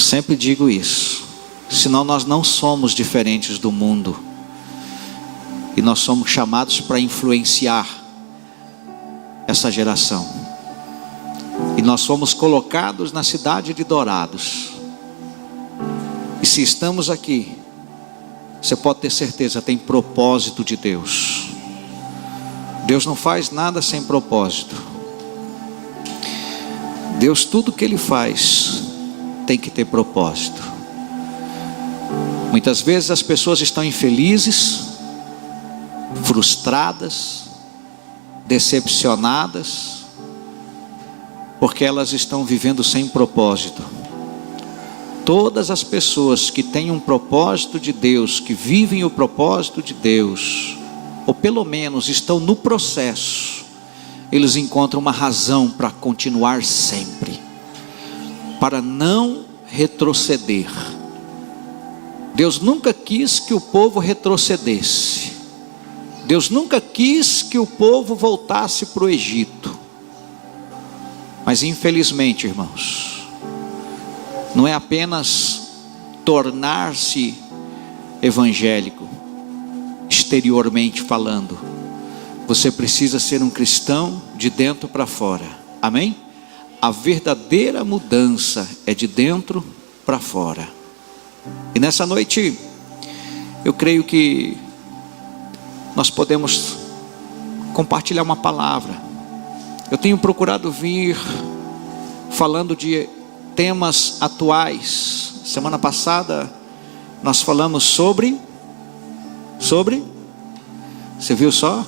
sempre digo isso, senão nós não somos diferentes do mundo. E nós somos chamados para influenciar essa geração. E nós fomos colocados na cidade de Dourados. E se estamos aqui, você pode ter certeza, tem propósito de Deus. Deus não faz nada sem propósito. Deus, tudo que Ele faz tem que ter propósito. Muitas vezes as pessoas estão infelizes, frustradas, decepcionadas, porque elas estão vivendo sem propósito. Todas as pessoas que têm um propósito de Deus, que vivem o propósito de Deus, ou pelo menos estão no processo, eles encontram uma razão para continuar sempre, para não retroceder. Deus nunca quis que o povo retrocedesse. Deus nunca quis que o povo voltasse para o Egito. Mas infelizmente, irmãos, não é apenas tornar-se evangélico, exteriormente falando. Você precisa ser um cristão de dentro para fora. Amém? A verdadeira mudança é de dentro para fora. E nessa noite, eu creio que nós podemos compartilhar uma palavra. Eu tenho procurado vir falando de temas atuais. Semana passada nós falamos sobre, você viu só?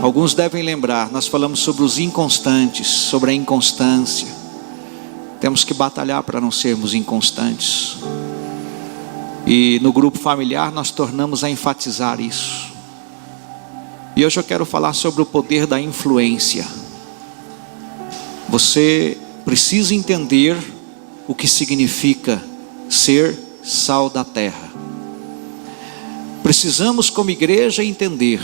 Alguns devem lembrar, nós falamos sobre os inconstantes, sobre a inconstância. Temos que batalhar para não sermos inconstantes. E no grupo familiar nós tornamos a enfatizar isso. E hoje eu quero falar sobre o poder da influência. Você precisa entender o que significa ser sal da terra. Precisamos, como igreja, entender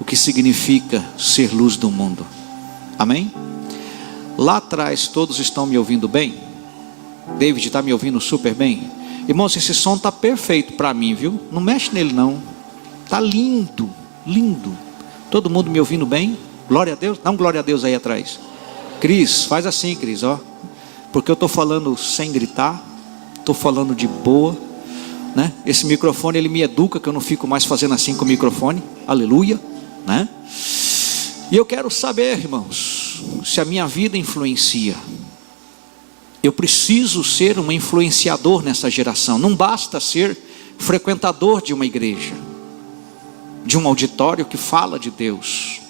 o que significa ser luz do mundo. Amém? Lá atrás, todos estão me ouvindo bem? David está me ouvindo super bem? Irmãos, esse som está perfeito para mim, viu? Não mexe nele não. Está lindo, lindo. Todo mundo me ouvindo bem? Glória a Deus. Dá um glória a Deus aí atrás. Cris, faz assim, Cris, ó. Porque eu estou falando sem gritar. Estou falando de boa, né? Esse microfone, ele me educa, que eu não fico mais fazendo assim com o microfone. Aleluia, né? E eu quero saber, irmãos, se a minha vida influencia. Eu preciso ser um influenciador nessa geração. Não basta ser frequentador de uma igreja, de um auditório que fala de Deus.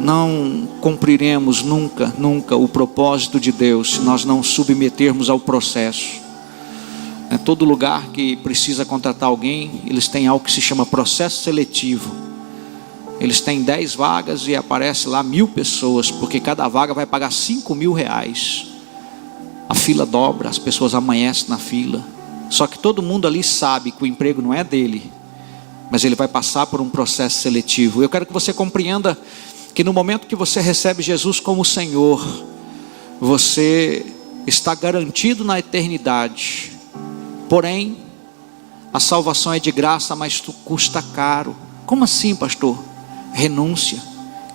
Não cumpriremos nunca o propósito de Deus se nós não submetermos ao processo. Todo lugar que precisa contratar alguém, eles têm algo que se chama processo seletivo. Eles têm 10 vagas e aparece lá 1000 pessoas, porque cada vaga vai pagar 5.000 reais. A fila dobra, as pessoas amanhecem na fila. Só que todo mundo ali sabe que o emprego não é dele, mas ele vai passar por um processo seletivo. Eu quero que você compreenda que no momento que você recebe Jesus como Senhor, você está garantido na eternidade. Porém, a salvação é de graça, mas custa caro. Como assim, pastor? Renúncia.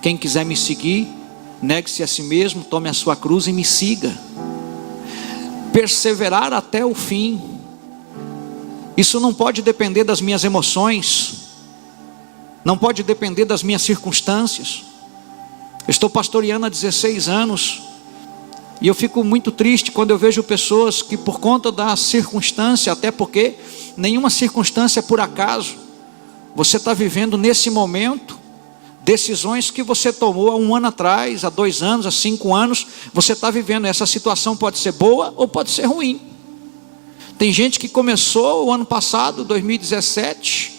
Quem quiser me seguir, negue-se a si mesmo, tome a sua cruz e me siga. Perseverar até o fim. Isso não pode depender das minhas emoções, não pode depender das minhas circunstâncias. Eu estou pastoreando há 16 anos e eu fico muito triste quando eu vejo pessoas que, por conta da circunstância, até porque nenhuma circunstância é por acaso, você está vivendo nesse momento decisões que você tomou há 1 ano atrás, há 2 anos, há 5 anos. Você está vivendo, essa situação pode ser boa ou pode ser ruim. Tem gente que começou o ano passado, 2017,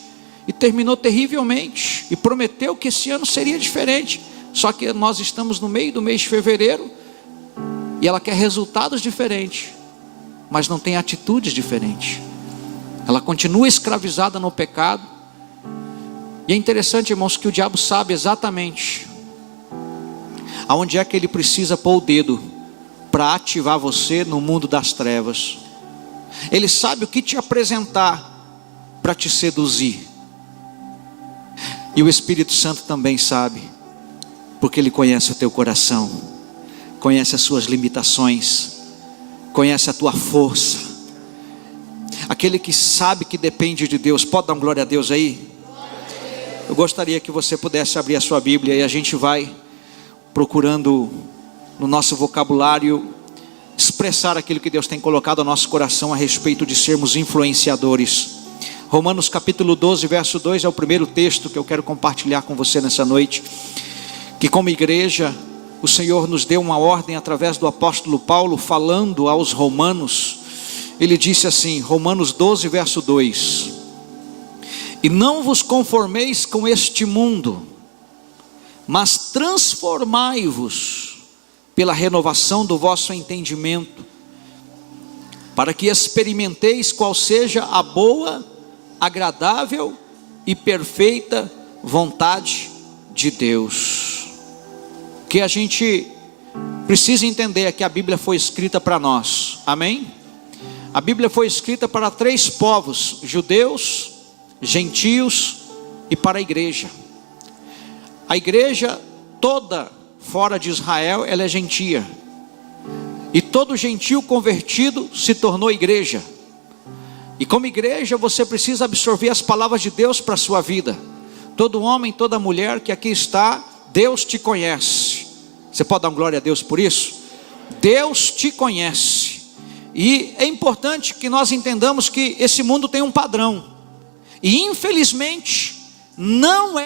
e terminou terrivelmente, e prometeu que esse ano seria diferente. Só que nós estamos no meio do mês de fevereiro, e ela quer resultados diferentes, mas não tem atitudes diferentes. Ela continua escravizada no pecado. E é interessante, irmãos, que o diabo sabe exatamente aonde é que ele precisa pôr o dedo para ativar você no mundo das trevas. Ele sabe o que te apresentar para te seduzir. E o Espírito Santo também sabe, porque Ele conhece o teu coração, conhece as suas limitações, conhece a tua força. Aquele que sabe que depende de Deus, pode dar uma glória a Deus aí? Eu gostaria que você pudesse abrir a sua Bíblia e a gente vai procurando no nosso vocabulário expressar aquilo que Deus tem colocado no nosso coração a respeito de sermos influenciadores. Romanos capítulo 12, verso 2 é o primeiro texto que eu quero compartilhar com você nessa noite. Que como igreja, o Senhor nos deu uma ordem através do apóstolo Paulo, falando aos romanos. Ele disse assim, Romanos 12, verso 2: E não vos conformeis com este mundo, mas transformai-vos pela renovação do vosso entendimento, para que experimenteis qual seja a boa, agradável e perfeita vontade de Deus. Que a gente precisa entender é que a Bíblia foi escrita para nós, amém? A Bíblia foi escrita para 3 povos: judeus, gentios e para a igreja. A igreja toda fora de Israel, ela é gentia, e todo gentio convertido se tornou igreja. E como igreja você precisa absorver as palavras de Deus para a sua vida. Todo homem, toda mulher que aqui está, Deus te conhece. Você pode dar uma glória a Deus por isso? Deus te conhece. E é importante que nós entendamos que esse mundo tem um padrão, e infelizmente não é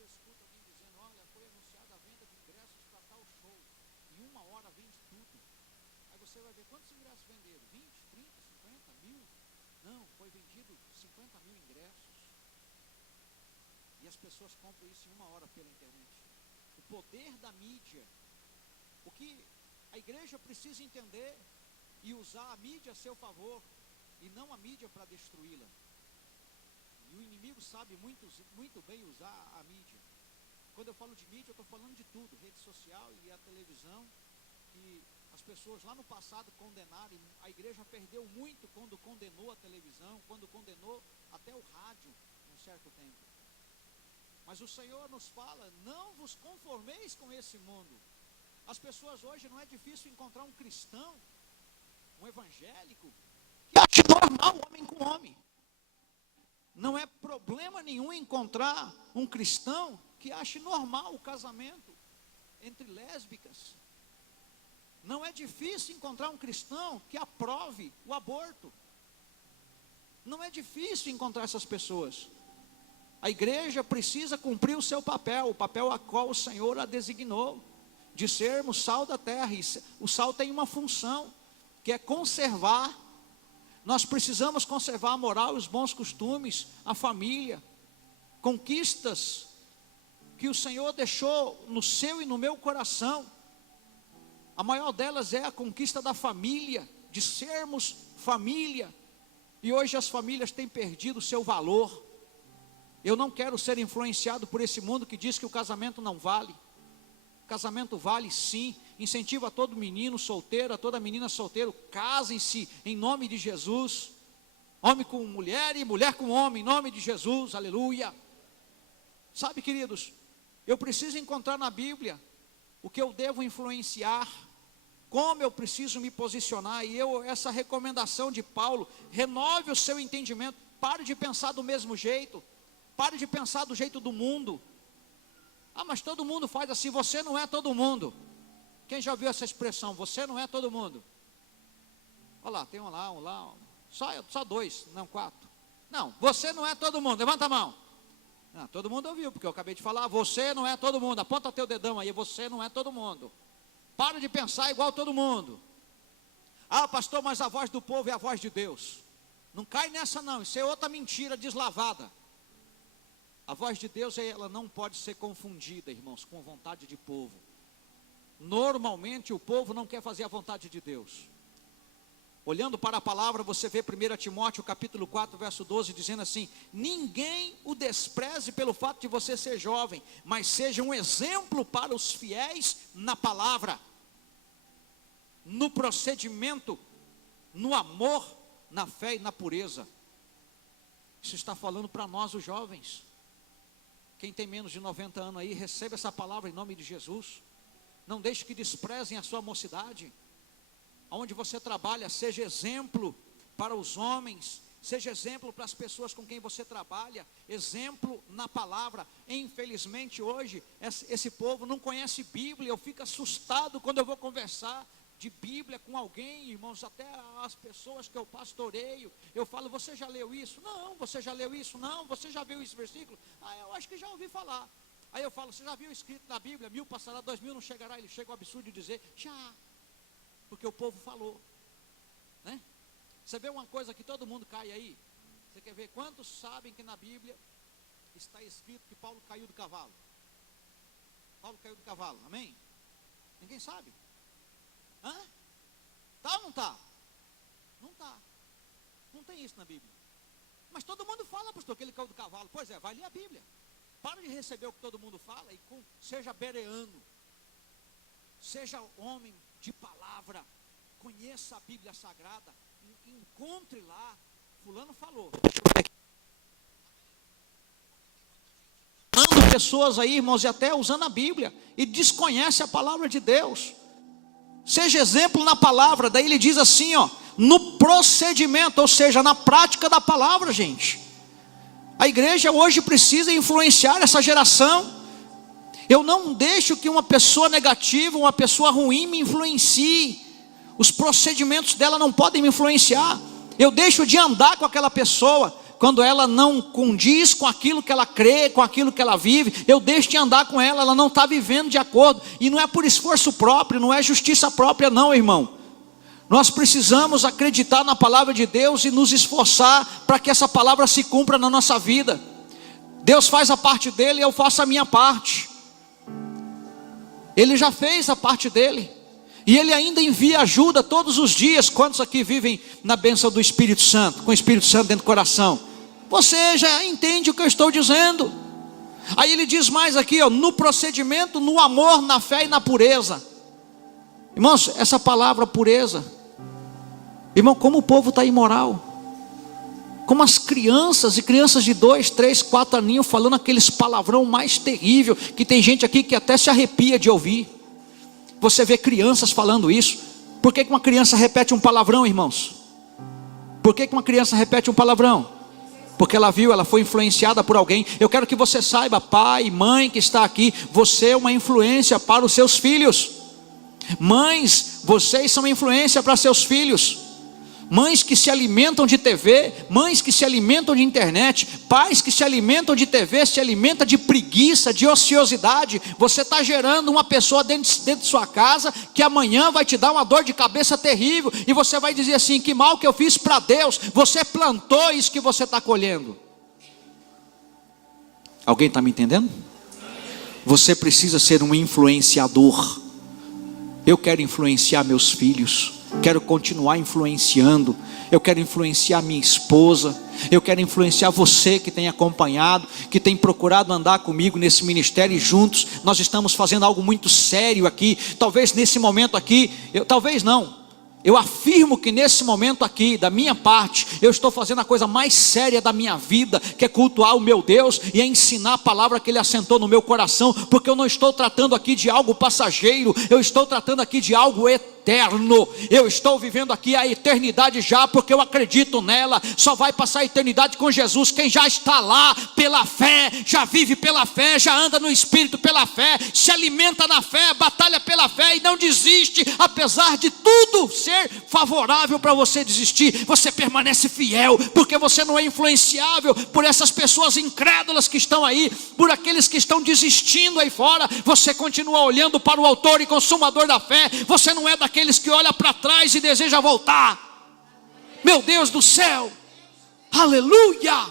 você escuta alguém dizendo, olha, foi anunciada a venda de ingressos para tal show, em 1 hora vende tudo. Aí você vai ver quantos ingressos venderam, 20, 30, 50, 1000? Não, foi vendido 50 mil ingressos. E as pessoas compram isso em 1 hora pela internet. O poder da mídia. O que a igreja precisa entender e usar a mídia a seu favor, e não a mídia para destruí-la. E o inimigo sabe muito bem usar a mídia. Quando eu falo de mídia, eu estou falando de tudo, rede social e a televisão, que as pessoas lá no passado condenaram. A igreja perdeu muito quando condenou a televisão, quando condenou até o rádio, um certo tempo. Mas o Senhor nos fala, não vos conformeis com esse mundo. As pessoas hoje, não é difícil encontrar um cristão, um evangélico, que acha normal homem com homem. Não é problema nenhum encontrar um cristão que ache normal o casamento entre lésbicas. Não é difícil encontrar um cristão que aprove o aborto. Não é difícil encontrar essas pessoas. A igreja precisa cumprir o seu papel, o papel a qual o Senhor a designou, de sermos sal da terra. E o sal tem uma função, que é conservar. Nós precisamos conservar a moral, os bons costumes, a família, conquistas que o Senhor deixou no seu e no meu coração. A maior delas é a conquista da família, de sermos família. E hoje as famílias têm perdido o seu valor. Eu não quero ser influenciado por esse mundo que diz que o casamento não vale. O casamento vale sim. Incentivo a todo menino solteiro, a toda menina solteira, casem-se em nome de Jesus. Homem com mulher e mulher com homem, em nome de Jesus, aleluia. Sabe, queridos, eu preciso encontrar na Bíblia o que eu devo influenciar, como eu preciso me posicionar. E essa recomendação de Paulo: renove o seu entendimento, pare de pensar do mesmo jeito, pare de pensar do jeito do mundo. Ah, mas todo mundo faz assim. Você não é todo mundo. Quem já ouviu essa expressão? Você não é todo mundo. Olha lá, tem um lá, só 2, não 4. Não, você não é todo mundo, levanta a mão. Não, todo mundo ouviu, porque eu acabei de falar. Você não é todo mundo, aponta teu dedão aí. Você não é todo mundo. Para de pensar igual todo mundo. Ah, pastor, mas a voz do povo é a voz de Deus. Não cai nessa não, isso é outra mentira deslavada. A voz de Deus, ela não pode ser confundida, irmãos, com vontade de povo. Normalmente o povo não quer fazer a vontade de Deus. Olhando para a palavra, você vê 1 Timóteo capítulo 4, verso 12, dizendo assim: ninguém o despreze pelo fato de você ser jovem, mas seja um exemplo para os fiéis na palavra, no procedimento, no amor, na fé e na pureza. Isso está falando para nós, os jovens. Quem tem menos de 90 anos aí, receba essa palavra em nome de Jesus. Não deixe que desprezem a sua mocidade. Onde você trabalha, seja exemplo para os homens, seja exemplo para as pessoas com quem você trabalha, exemplo na palavra. Infelizmente hoje, esse povo não conhece Bíblia. Eu fico assustado quando eu vou conversar de Bíblia com alguém, irmãos, até as pessoas que eu pastoreio. Eu falo: você já leu isso? Não. Você já leu isso? Não. Você já viu esse versículo? Ah, eu acho que já ouvi falar. Aí eu falo: você já viu escrito na Bíblia, 1000 passará, 2000 não chegará? Ele chega ao absurdo de dizer: já. Porque o povo falou, né? Você vê uma coisa que todo mundo cai aí. Você quer ver quantos sabem que na Bíblia está escrito que Paulo caiu do cavalo? Paulo caiu do cavalo, amém? Ninguém sabe. Hã? Tá ou não tá? Não tá. Não tem isso na Bíblia. Mas todo mundo fala, pastor, que ele caiu do cavalo. Pois é, vai ler a Bíblia. Para de receber o que todo mundo fala e seja bereano. Seja homem de palavra. Conheça a Bíblia Sagrada. Encontre lá. Fulano falou. Pessoas aí, irmãos, e até usando a Bíblia, e desconhece a palavra de Deus. Seja exemplo na palavra. Daí ele diz assim, ó, no procedimento, ou seja, na prática da palavra, gente. A igreja hoje precisa influenciar essa geração. Eu não deixo que uma pessoa negativa, uma pessoa ruim me influencie. Os procedimentos dela não podem me influenciar. Eu deixo de andar com aquela pessoa quando ela não condiz com aquilo que ela crê, com aquilo que ela vive. Eu deixo de andar com ela, ela não está vivendo de acordo. E não é por esforço próprio, não é justiça própria não, irmão. Nós precisamos acreditar na palavra de Deus e nos esforçar para que essa palavra se cumpra na nossa vida. Deus faz a parte dele e eu faço a minha parte. Ele já fez a parte dele. E ele ainda envia ajuda todos os dias. Quantos aqui vivem na bênção do Espírito Santo, com o Espírito Santo dentro do coração? Você já entende o que eu estou dizendo. Aí ele diz mais aqui, ó, no procedimento, no amor, na fé e na pureza. Irmãos, essa palavra pureza, irmão, como o povo está imoral. Como as crianças, e crianças de 2, 3, 4 aninhos falando aqueles palavrão mais terrível, que tem gente aqui que até se arrepia de ouvir. Você vê crianças falando isso. Por que uma criança repete um palavrão, irmãos? Por que uma criança repete um palavrão? Porque ela viu, ela foi influenciada por alguém. Eu quero que você saiba, pai, mãe que está aqui, você é uma influência para os seus filhos. Mães, vocês são influência para seus filhos. Mães que se alimentam de TV, mães que se alimentam de internet, pais que se alimentam de TV, se alimentam de preguiça, de ociosidade. Você está gerando uma pessoa dentro de sua casa, que amanhã vai te dar uma dor de cabeça terrível, e você vai dizer assim, que mal que eu fiz para Deus. Você plantou isso que você está colhendo. Alguém está me entendendo? Você precisa ser um influenciador. Eu quero influenciar meus filhos. Quero continuar influenciando. Eu quero influenciar minha esposa. Eu quero influenciar você que tem acompanhado, que tem procurado andar comigo nesse ministério, e juntos nós estamos fazendo algo muito sério aqui. Talvez nesse momento aqui, talvez não, eu afirmo que nesse momento aqui, da minha parte, eu estou fazendo a coisa mais séria da minha vida, que é cultuar o meu Deus e é ensinar a palavra que Ele assentou no meu coração, porque eu não estou tratando aqui de algo passageiro, eu estou tratando aqui de algo eterno. Eu estou vivendo aqui a eternidade já, porque eu acredito nela. Só vai passar a eternidade com Jesus quem já está lá pela fé, já vive pela fé, já anda no Espírito pela fé, se alimenta na fé, batalha pela fé e não desiste, apesar de tudo ser favorável para você desistir. Você permanece fiel, porque você não é influenciável por essas pessoas incrédulas que estão aí, por aqueles que estão desistindo aí fora. Você continua olhando para o autor e consumador da fé. Você não é daqueles que olha para trás e deseja voltar. Meu Deus do céu, aleluia.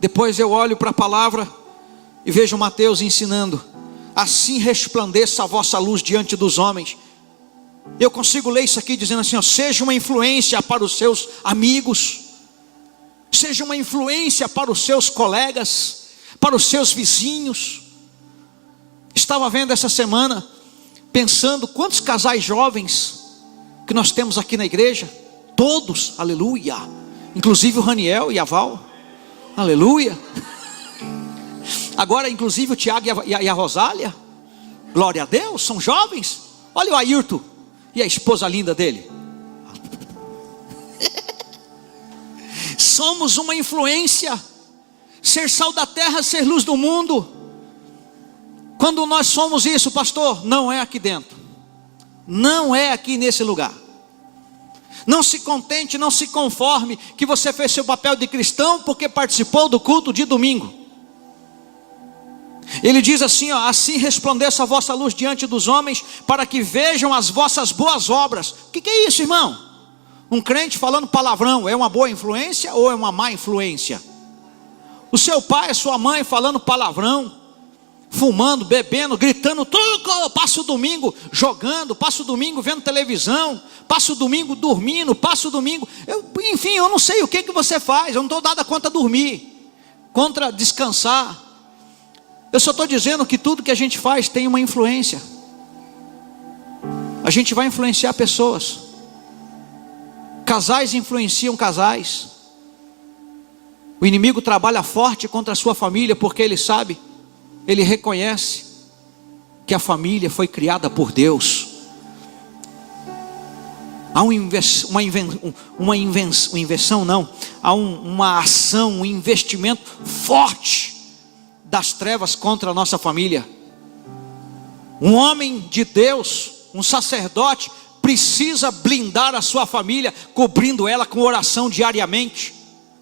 Depois eu olho para a palavra e vejo Mateus ensinando: assim resplandeça a vossa luz diante dos homens. Eu consigo ler isso aqui dizendo assim, ó, seja uma influência para os seus amigos, seja uma influência para os seus colegas, para os seus vizinhos. Estava vendo essa semana, pensando quantos casais jovens que nós temos aqui na igreja. Todos, aleluia, inclusive o Raniel e a Val, aleluia. Agora inclusive o Tiago e a Rosália, glória a Deus, são jovens. Olha o Ayrton e a esposa linda dele. Somos uma influência, ser sal da terra, ser luz do mundo. Quando nós somos isso, pastor, não é aqui dentro, não é aqui nesse lugar. Não se contente, não se conforme que você fez seu papel de cristão porque participou do culto de domingo. Ele diz assim, ó, assim resplandeça a vossa luz diante dos homens, para que vejam as vossas boas obras. O que é isso, irmão? Um crente falando palavrão é uma boa influência ou é uma má influência? O seu pai, a sua mãe falando palavrão, fumando, bebendo, gritando, tudo, passa o domingo jogando, passa o domingo vendo televisão, passa o domingo dormindo, passa o domingo, enfim, eu não sei o que você faz, eu não estou dada contra dormir, contra descansar. Eu só estou dizendo que tudo que a gente faz tem uma influência. A gente vai influenciar pessoas. Casais influenciam casais. O inimigo trabalha forte contra a sua família, porque ele sabe, ele reconhece que a família foi criada por Deus. Há uma ação, um investimento forte das trevas contra a nossa família. Um homem de Deus, um sacerdote, precisa blindar a sua família, cobrindo ela com oração diariamente.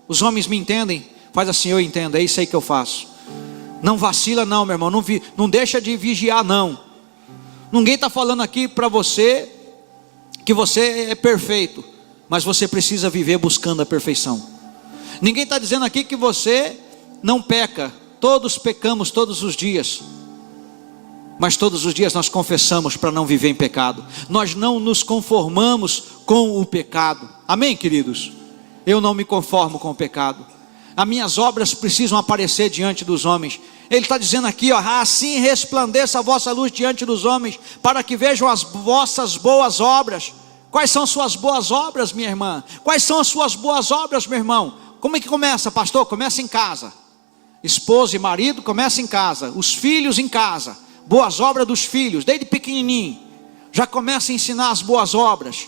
Os homens me entendem? Faz assim, eu entendo, é isso aí que eu faço. Não vacila não, meu irmão, não deixa de vigiar não. Ninguém está falando aqui para você que você é perfeito, mas você precisa viver buscando a perfeição. Ninguém está dizendo aqui que você não peca. Todos pecamos todos os dias, mas todos os dias nós confessamos para não viver em pecado. Nós não nos conformamos com o pecado. Amém, queridos? Eu não me conformo com o pecado. As minhas obras precisam aparecer diante dos homens. Ele está dizendo aqui, ó, assim resplandeça a vossa luz diante dos homens, para que vejam as vossas boas obras. Quais são as suas boas obras, minha irmã? Quais são as suas boas obras, meu irmão? Como é que começa, pastor? Começa em casa. Esposa e marido, começa em casa. Os filhos em casa. Boas obras dos filhos, desde pequenininho. Já começa a ensinar as boas obras.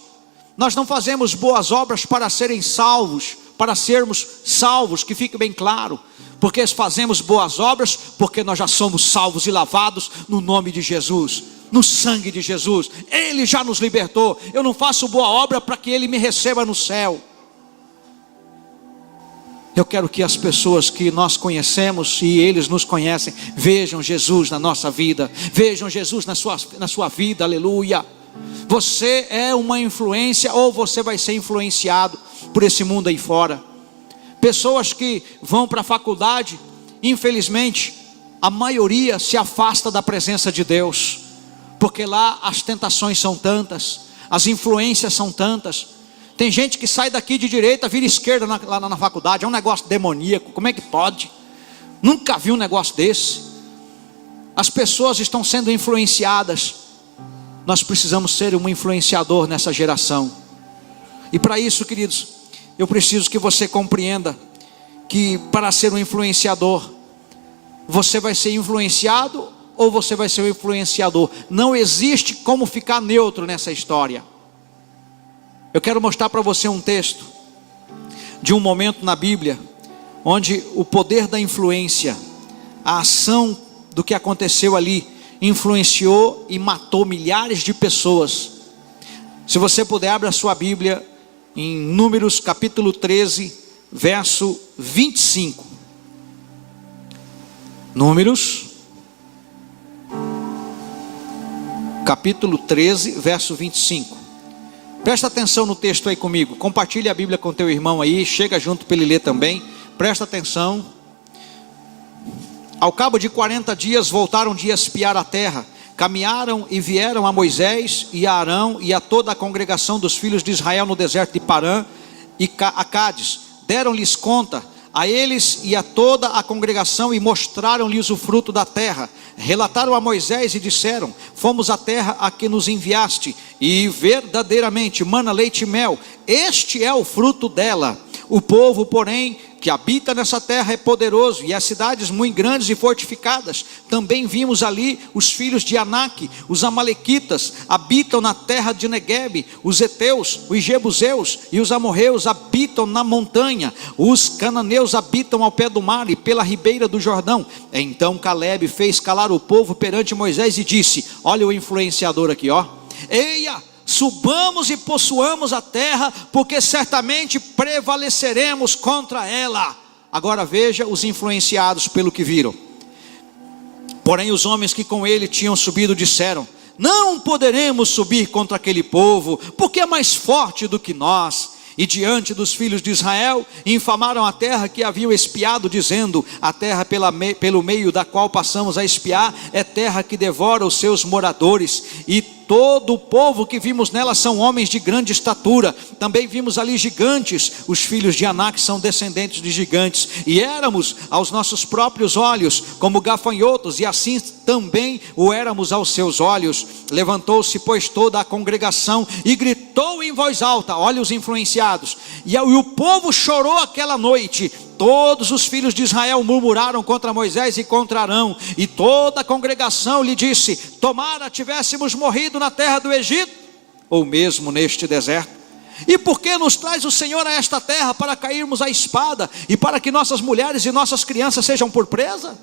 Nós não fazemos boas obras para serem salvos, para sermos salvos, que fique bem claro. Porque fazemos boas obras porque nós já somos salvos e lavados no nome de Jesus, no sangue de Jesus. Ele já nos libertou. Eu não faço boa obra para que Ele me receba no céu. Eu quero que as pessoas que nós conhecemos e eles nos conhecem, vejam Jesus na nossa vida, vejam Jesus na sua vida, aleluia. Você é uma influência ou você vai ser influenciado por esse mundo aí fora. Pessoas que vão para a faculdade, infelizmente, a maioria se afasta da presença de Deus, porque lá as tentações são tantas, As influências são tantas. Tem gente que sai daqui de direita, vira esquerda lá na faculdade. É um negócio demoníaco, como é que pode? Nunca vi um negócio desse. As pessoas estão sendo influenciadas. Nós precisamos ser um influenciador nessa geração. E para isso, queridos, eu preciso que você compreenda que para ser um influenciador, você vai ser influenciado ou você vai ser um influenciador. Não existe como ficar neutro nessa história. Eu quero mostrar para você um texto de um momento na Bíblia onde o poder da influência, a ação do que aconteceu ali, influenciou e matou milhares de pessoas. Se você puder, abra a sua Bíblia em Números capítulo 13, verso 25. Números capítulo 13, verso 25. Presta atenção no texto aí comigo. Compartilhe a Bíblia com teu irmão aí. Chega junto para ele ler também. Presta atenção. Ao cabo de 40 dias voltaram de espiar a terra. Caminharam e vieram a Moisés e a Arão e a toda a congregação dos filhos de Israel no deserto de Parã e a Cádiz. Deram-lhes conta a eles e a toda a congregação e mostraram-lhes o fruto da terra. Relataram a Moisés e disseram: fomos à terra a que nos enviaste, e verdadeiramente mana leite e mel, este é o fruto dela. O povo, porém, que habita nessa terra é poderoso, e as cidades muito grandes e fortificadas. Também vimos ali os filhos de Anak, os amalequitas, habitam na terra de Neguebe. Os heteus, os jebuseus e os amorreus habitam na montanha. Os cananeus habitam ao pé do mar e pela ribeira do Jordão. Então Calebe fez calar o povo perante Moisés e disse: olha o influenciador aqui, ó. Eia, subamos e possuamos a terra, porque certamente prevaleceremos contra ela. Agora veja os influenciados pelo que viram. Porém os homens que com ele tinham subido disseram: não poderemos subir contra aquele povo, porque é mais forte do que nós. E diante dos filhos de Israel, infamaram a terra que haviam espiado, dizendo: a terra pelo meio da qual passamos a espiar, é terra que devora os seus moradores, e todo o povo que vimos nela são homens de grande estatura. Também vimos ali gigantes, os filhos de Anak são descendentes de gigantes, e éramos aos nossos próprios olhos como gafanhotos, e assim também o éramos aos seus olhos. Levantou-se, pois, toda a congregação e gritou em voz alta, olha os influenciados, e o povo chorou aquela noite. Todos os filhos de Israel murmuraram contra Moisés e contra Arão, e toda a congregação lhe disse: tomara tivéssemos morrido na terra do Egito, ou mesmo neste deserto. E por que nos traz o Senhor a esta terra, para cairmos à espada, e para que nossas mulheres e nossas crianças sejam por presa?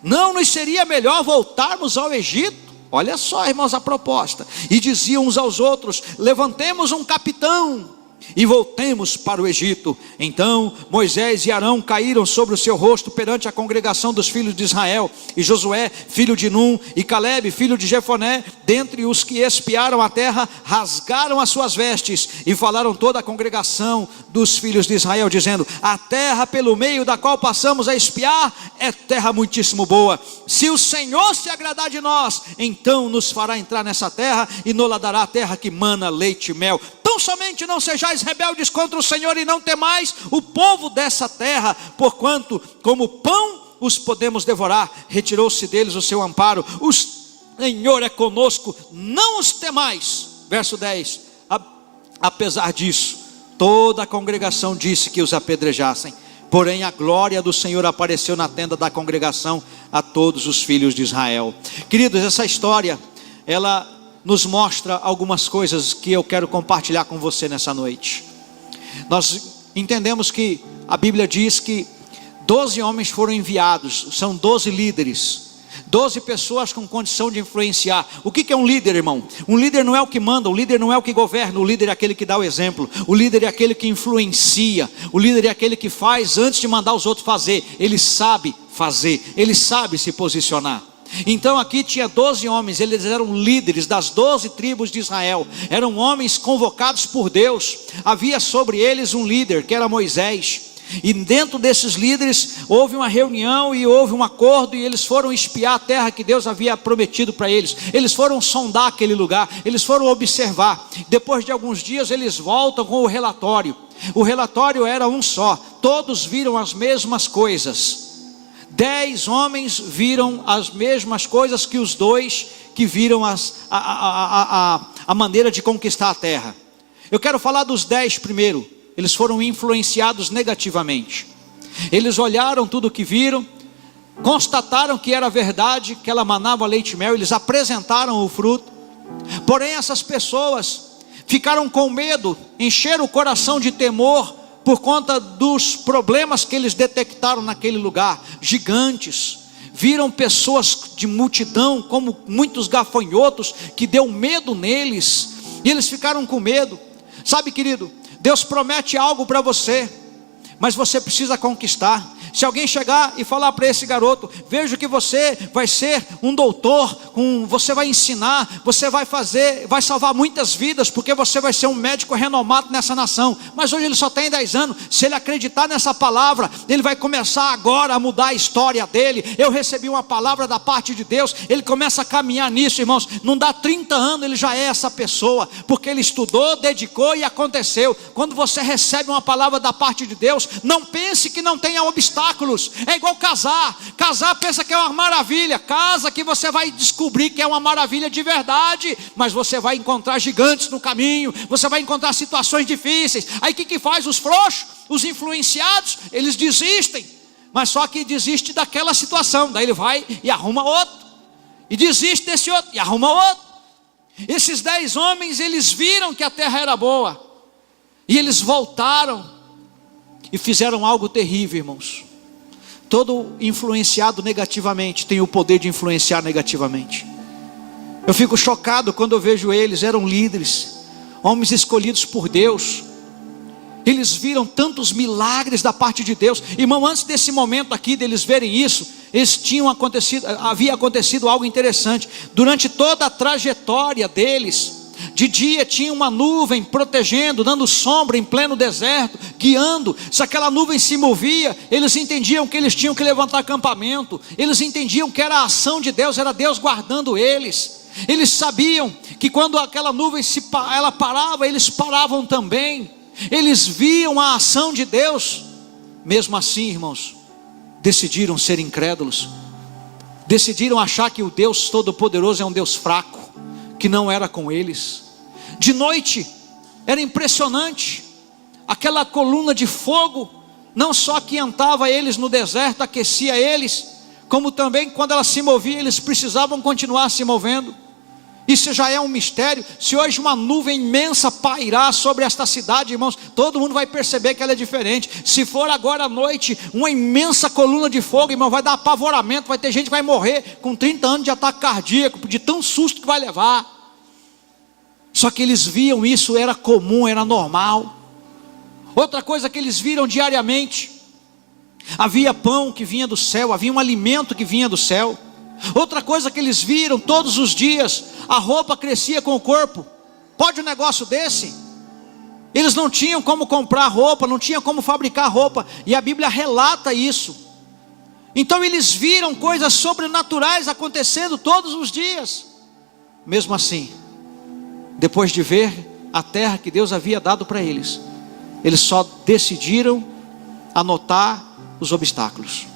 Não nos seria melhor voltarmos ao Egito? Olha só, irmãos, a proposta. E diziam uns aos outros: levantemos um capitão e voltemos para o Egito. Então Moisés e Arão caíram sobre o seu rosto perante a congregação dos filhos de Israel. E Josué, filho de Num, e Calebe, filho de Jefoné, dentre os que espiaram a terra, rasgaram as suas vestes e falaram toda a congregação dos filhos de Israel, dizendo: a terra pelo meio da qual passamos a espiar é terra muitíssimo boa. Se o Senhor se agradar de nós, então nos fará entrar nessa terra e nos dará a terra que mana leite e mel. Tão somente não sejais rebeldes contra o Senhor e não temais o povo dessa terra, porquanto como pão os podemos devorar. Retirou-se deles o seu amparo. O Senhor é conosco, não os temais. Verso 10. Apesar disso, toda a congregação disse que os apedrejassem. Porém a glória do Senhor apareceu na tenda da congregação a todos os filhos de Israel. Queridos, essa história, ela nos mostra algumas coisas que eu quero compartilhar com você nessa noite. Nós entendemos que a Bíblia diz que 12 homens foram enviados, são 12 líderes, 12 pessoas com condição de influenciar. O que é um líder, irmão? Um líder não é o que manda, o líder não é o que governa, o líder é aquele que dá o exemplo, o líder é aquele que influencia, o líder é aquele que faz antes de mandar os outros fazer. Ele sabe fazer, ele sabe se posicionar. Então aqui tinha 12 homens, eles eram líderes das 12 tribos de Israel, eram homens convocados por Deus. Havia sobre eles um líder, que era Moisés. E dentro desses líderes houve uma reunião e houve um acordo, e eles foram espiar a terra que Deus havia prometido para eles. Eles foram sondar aquele lugar, eles foram observar. Depois de alguns dias eles voltam com o relatório. O relatório era um só, todos viram as mesmas coisas. 10 homens viram as mesmas coisas que os 2 que viram a maneira de conquistar a terra. Eu quero falar dos 10 primeiro. Eles foram influenciados negativamente. Eles olharam tudo o que viram, constataram que era verdade, que ela manava leite e mel, eles apresentaram o fruto. Porém essas pessoas ficaram com medo, encheram o coração de temor, por conta dos problemas que eles detectaram naquele lugar. Gigantes, viram pessoas de multidão, como muitos gafanhotos, que deu medo neles, e eles ficaram com medo. Sabe, querido, Deus promete algo para você, mas você precisa conquistar. Se alguém chegar e falar para esse garoto: vejo que você vai ser um doutor, você vai ensinar, você vai fazer, vai salvar muitas vidas, porque você vai ser um médico renomado nessa nação. Mas hoje ele só tem 10 anos. Se ele acreditar nessa palavra, ele vai começar agora a mudar a história dele. Eu recebi uma palavra da parte de Deus. Ele começa a caminhar nisso, irmãos. Não dá 30 anos, ele já é essa pessoa, porque ele estudou, dedicou e aconteceu. Quando você recebe uma palavra da parte de Deus, não pense que não tenha obstáculos. É igual casar. Casar, pensa que é uma maravilha. Casa que você vai descobrir que é uma maravilha de verdade, mas você vai encontrar gigantes no caminho, você vai encontrar situações difíceis. Aí o que faz os frouxos, os influenciados? Eles desistem, mas só que desiste daquela situação. Daí ele vai e arruma outro, e desiste desse outro, e arruma outro. Esses 10 homens, eles viram que a terra era boa, e eles voltaram e fizeram algo terrível, irmãos. Todo influenciado negativamente tem o poder de influenciar negativamente. Eu fico chocado quando eu vejo eles. Eram líderes, homens escolhidos por Deus. Eles viram tantos milagres da parte de Deus. Irmão, antes desse momento aqui deles verem isso, havia acontecido algo interessante. Durante toda a trajetória deles, de dia tinha uma nuvem protegendo, dando sombra em pleno deserto, guiando. Se aquela nuvem se movia, eles entendiam que eles tinham que levantar acampamento. Eles entendiam que era a ação de Deus, era Deus guardando eles. Eles sabiam que quando aquela nuvem ela parava, eles paravam também. Eles viam a ação de Deus. Mesmo assim, irmãos, decidiram ser incrédulos. Decidiram achar que o Deus Todo-Poderoso é um Deus fraco, que não era com eles. De noite era impressionante. Aquela coluna de fogo não só aquietava eles no deserto, aquecia eles, como também quando ela se movia, eles precisavam continuar se movendo. Isso já é um mistério. Se hoje uma nuvem imensa pairar sobre esta cidade, irmãos, todo mundo vai perceber que ela é diferente. Se for agora à noite uma imensa coluna de fogo, irmão, vai dar apavoramento. Vai ter gente que vai morrer com 30 anos de ataque cardíaco, de tão susto que vai levar. Só que eles viam isso, era comum, era normal. Outra coisa que eles viram diariamente: havia pão que vinha do céu, havia um alimento que vinha do céu. Outra coisa que eles viram todos os dias: a roupa crescia com o corpo. Pode um negócio desse? Eles não tinham como comprar roupa, não tinham como fabricar roupa, e a Bíblia relata isso. Então eles viram coisas sobrenaturais acontecendo todos os dias. Mesmo assim, depois de ver a terra que Deus havia dado para eles, eles só decidiram anotar os obstáculos.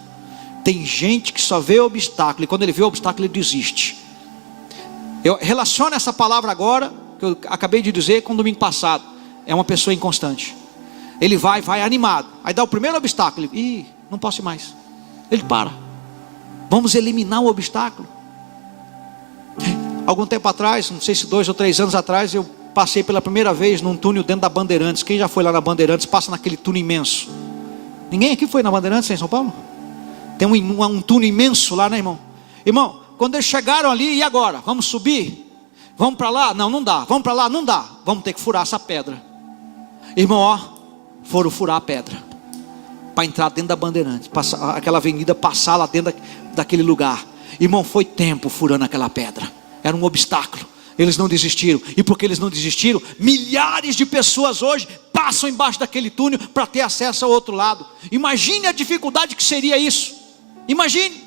Tem gente que só vê obstáculo, e quando ele vê o obstáculo ele desiste. Eu relaciono essa palavra agora, que eu acabei de dizer, com o domingo passado. É uma pessoa inconstante. Ele vai animado, aí dá o primeiro obstáculo, não posso ir mais. Ele para. Vamos eliminar o obstáculo. Algum tempo atrás, não sei se 2 ou 3 anos atrás, eu passei pela primeira vez num túnel dentro da Bandeirantes. Quem já foi lá na Bandeirantes, passa naquele túnel imenso. Ninguém aqui foi na Bandeirantes em São Paulo? Tem um túnel imenso lá, né, irmão? Irmão, quando eles chegaram ali, e agora? Vamos subir? Vamos para lá? Não dá. Vamos para lá? Não dá. Vamos ter que furar essa pedra. Irmão, foram furar a pedra para entrar dentro da Bandeirantes, passar aquela avenida, passar lá dentro daquele lugar. Irmão, foi tempo furando aquela pedra. Era um obstáculo. Eles não desistiram. E porque eles não desistiram, milhares de pessoas hoje passam embaixo daquele túnel para ter acesso ao outro lado. Imagine a dificuldade que seria isso. Imagine.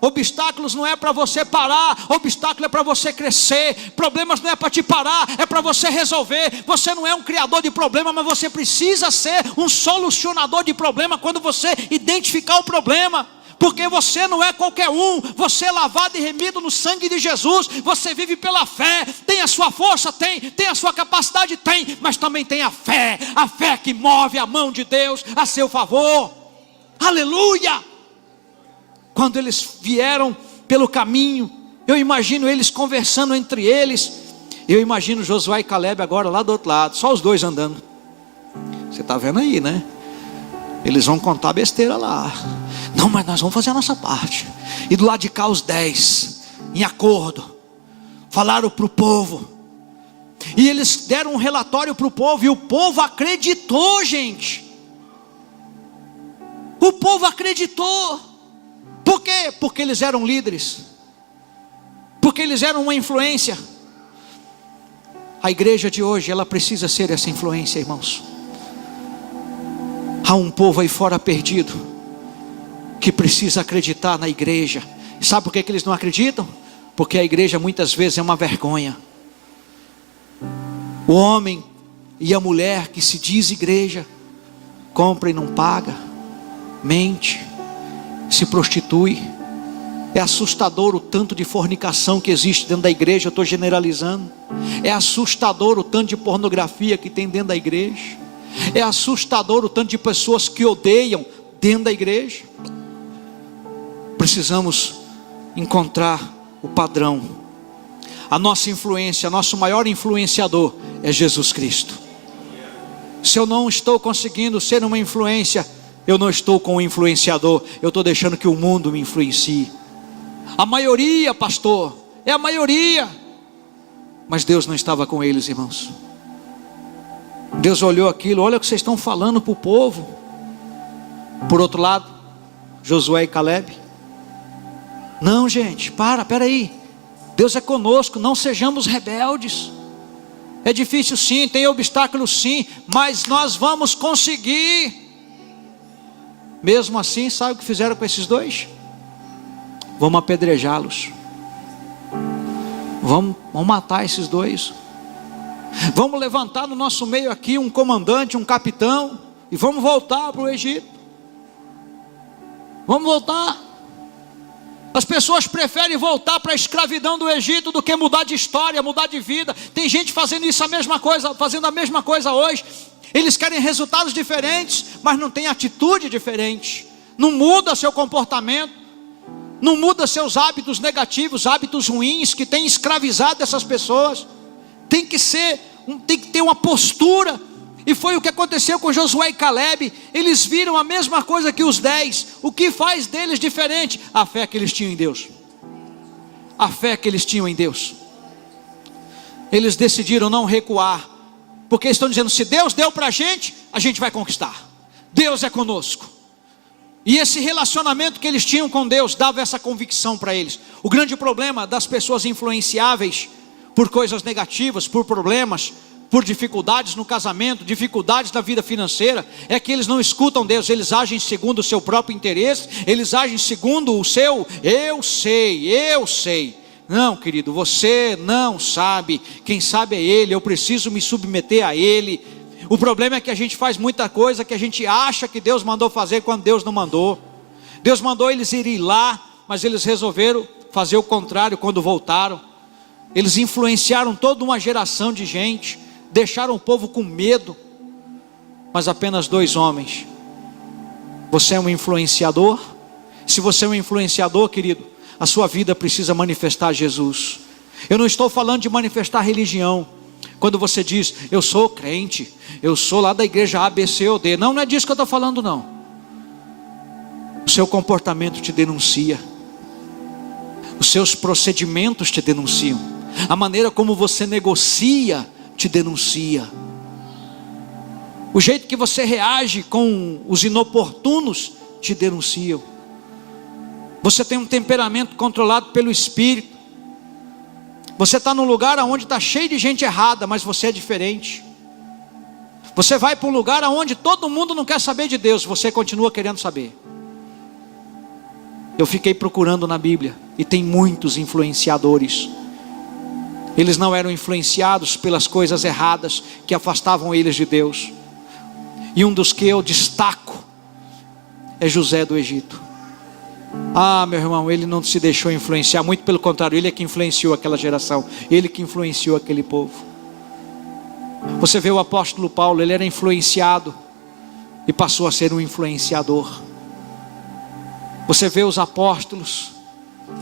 Obstáculos não é para você parar, obstáculo é para você crescer. Problemas não é para te parar, é para você resolver. Você não é um criador de problema, mas você precisa ser um solucionador de problema quando você identificar o problema. Porque você não é qualquer um, você é lavado e remido no sangue de Jesus. Você vive pela fé, tem a sua força, tem a sua capacidade, tem, mas também tem a fé que move a mão de Deus a seu favor. Aleluia! Quando eles vieram pelo caminho, eu imagino eles conversando entre eles. Eu imagino Josué e Caleb agora lá do outro lado, só os dois andando. Você está vendo aí, né? Eles vão contar besteira lá. Não, mas nós vamos fazer a nossa parte. E do lado de cá os 10, em acordo, falaram para o povo. E eles deram um relatório para o povo, e o povo acreditou, gente. O povo acreditou. Por quê? Porque eles eram líderes. Porque eles eram uma influência. A igreja de hoje, ela precisa ser essa influência, irmãos. Há um povo aí fora perdido, que precisa acreditar na igreja. Sabe por que eles não acreditam? Porque a igreja muitas vezes é uma vergonha. O homem e a mulher que se diz igreja, compra e não paga, mente, se prostitui. É assustador o tanto de fornicação que existe dentro da igreja. Eu estou generalizando. É assustador o tanto de pornografia que tem dentro da igreja. É assustador o tanto de pessoas que odeiam dentro da igreja. Precisamos encontrar o padrão. A nossa influência, nosso maior influenciador é Jesus Cristo. Se eu não estou conseguindo ser uma influência, eu não estou com o influenciador, eu estou deixando que o mundo me influencie. A maioria, pastor, é a maioria. Mas Deus não estava com eles, irmãos. Deus olhou aquilo, olha o que vocês estão falando para o povo. Por outro lado, Josué e Caleb. Não, gente, espera aí. Deus é conosco, não sejamos rebeldes. É difícil sim, tem obstáculos sim, mas nós vamos conseguir. Mesmo assim, sabe o que fizeram com esses dois? Vamos apedrejá-los. Vamos matar esses dois. Vamos levantar no nosso meio aqui um comandante, um capitão, e vamos voltar para o Egito. Vamos voltar. As pessoas preferem voltar para a escravidão do Egito do que mudar de história, mudar de vida. Tem gente fazendo isso fazendo a mesma coisa hoje. Eles querem resultados diferentes, mas não tem atitude diferente. Não muda seu comportamento, não muda seus hábitos negativos, hábitos ruins que têm escravizado essas pessoas. Tem que ter uma postura. E foi o que aconteceu com Josué e Caleb. Eles viram a mesma coisa que os 10. O que faz deles diferente? A fé que eles tinham em Deus. A fé que eles tinham em Deus. Eles decidiram não recuar, porque eles estão dizendo, se Deus deu para a gente vai conquistar. Deus é conosco. E esse relacionamento que eles tinham com Deus dava essa convicção para eles. O grande problema das pessoas influenciáveis por coisas negativas, por problemas, por dificuldades no casamento, dificuldades na vida financeira, é que eles não escutam Deus. Eles agem segundo o seu próprio interesse, eles agem segundo o seu eu sei. Não, querido, você não sabe, quem sabe é Ele, eu preciso me submeter a Ele. O problema é que a gente faz muita coisa que a gente acha que Deus mandou fazer quando Deus não mandou. Deus mandou eles irem lá, mas eles resolveram fazer o contrário quando voltaram. Eles influenciaram toda uma geração de gente, deixaram o povo com medo. Mas apenas 2 homens. Você é um influenciador? Se você é um influenciador, querido, a sua vida precisa manifestar Jesus. Eu não estou falando de manifestar religião. Quando você diz, eu sou crente, eu sou lá da igreja A, B, C ou D. Não é disso que eu estou falando, não. O seu comportamento te denuncia. Os seus procedimentos te denunciam. A maneira como você negocia te denuncia. O jeito que você reage com os inoportunos te denunciam. Você tem um temperamento controlado pelo Espírito. Você está num lugar onde está cheio de gente errada, mas você é diferente. Você vai para um lugar onde todo mundo não quer saber de Deus, você continua querendo saber. Eu fiquei procurando na Bíblia, e tem muitos influenciadores. Eles não eram influenciados pelas coisas erradas que afastavam eles de Deus. E um dos que eu destaco é José do Egito. Ah, meu irmão, ele não se deixou influenciar, muito pelo contrário, ele é que influenciou aquela geração, ele que influenciou aquele povo. Você vê o apóstolo Paulo, ele era influenciado e passou a ser um influenciador. Você vê os apóstolos,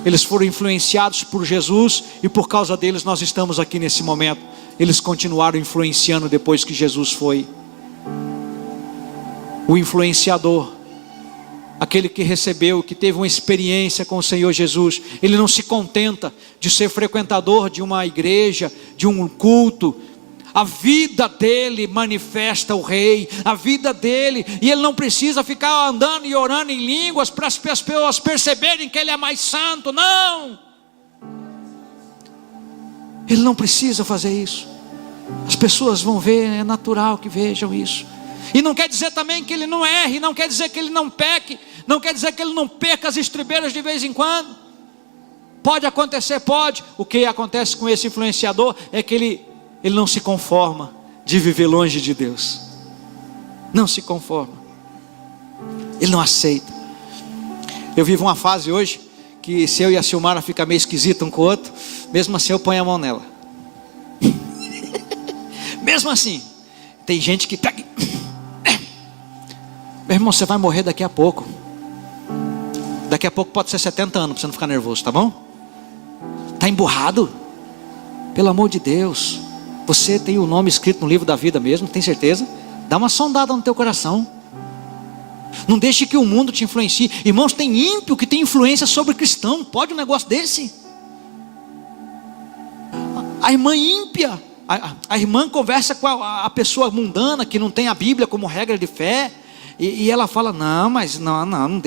eles foram influenciados por Jesus, e por causa deles nós estamos aqui nesse momento. Eles continuaram influenciando depois que Jesus foi. O influenciador, aquele que recebeu, que teve uma experiência com o Senhor Jesus, ele não se contenta de ser frequentador de uma igreja, de um culto. A vida dele manifesta o rei, a vida dele, e ele não precisa ficar andando e orando em línguas para as pessoas perceberem que ele é mais santo, não. Ele não precisa fazer isso. As pessoas vão ver, é natural que vejam isso. E não quer dizer também que ele não erre, não quer dizer que ele não peque, não quer dizer que ele não perca as estribeiras de vez em quando. Pode acontecer, pode. O que acontece com esse influenciador é que ele não se conforma de viver longe de Deus. Não se conforma. Ele não aceita. Eu vivo uma fase hoje que se eu e a Silmara ficar meio esquisito um com o outro, mesmo assim eu ponho a mão nela. Mesmo assim, tem gente que pega. Meu irmão, você vai morrer daqui a pouco. Daqui a pouco pode ser 70 anos, para você não ficar nervoso, tá bom? Está emburrado? Pelo amor de Deus. Você tem o nome escrito no livro da vida mesmo, tem certeza? Dá uma sondada no teu coração. Não deixe que o mundo te influencie. Irmãos, tem ímpio que tem influência sobre cristão. Pode um negócio desse? A irmã ímpia, a irmã conversa com a pessoa mundana que não tem a Bíblia como regra de fé, e ela fala, não, mas não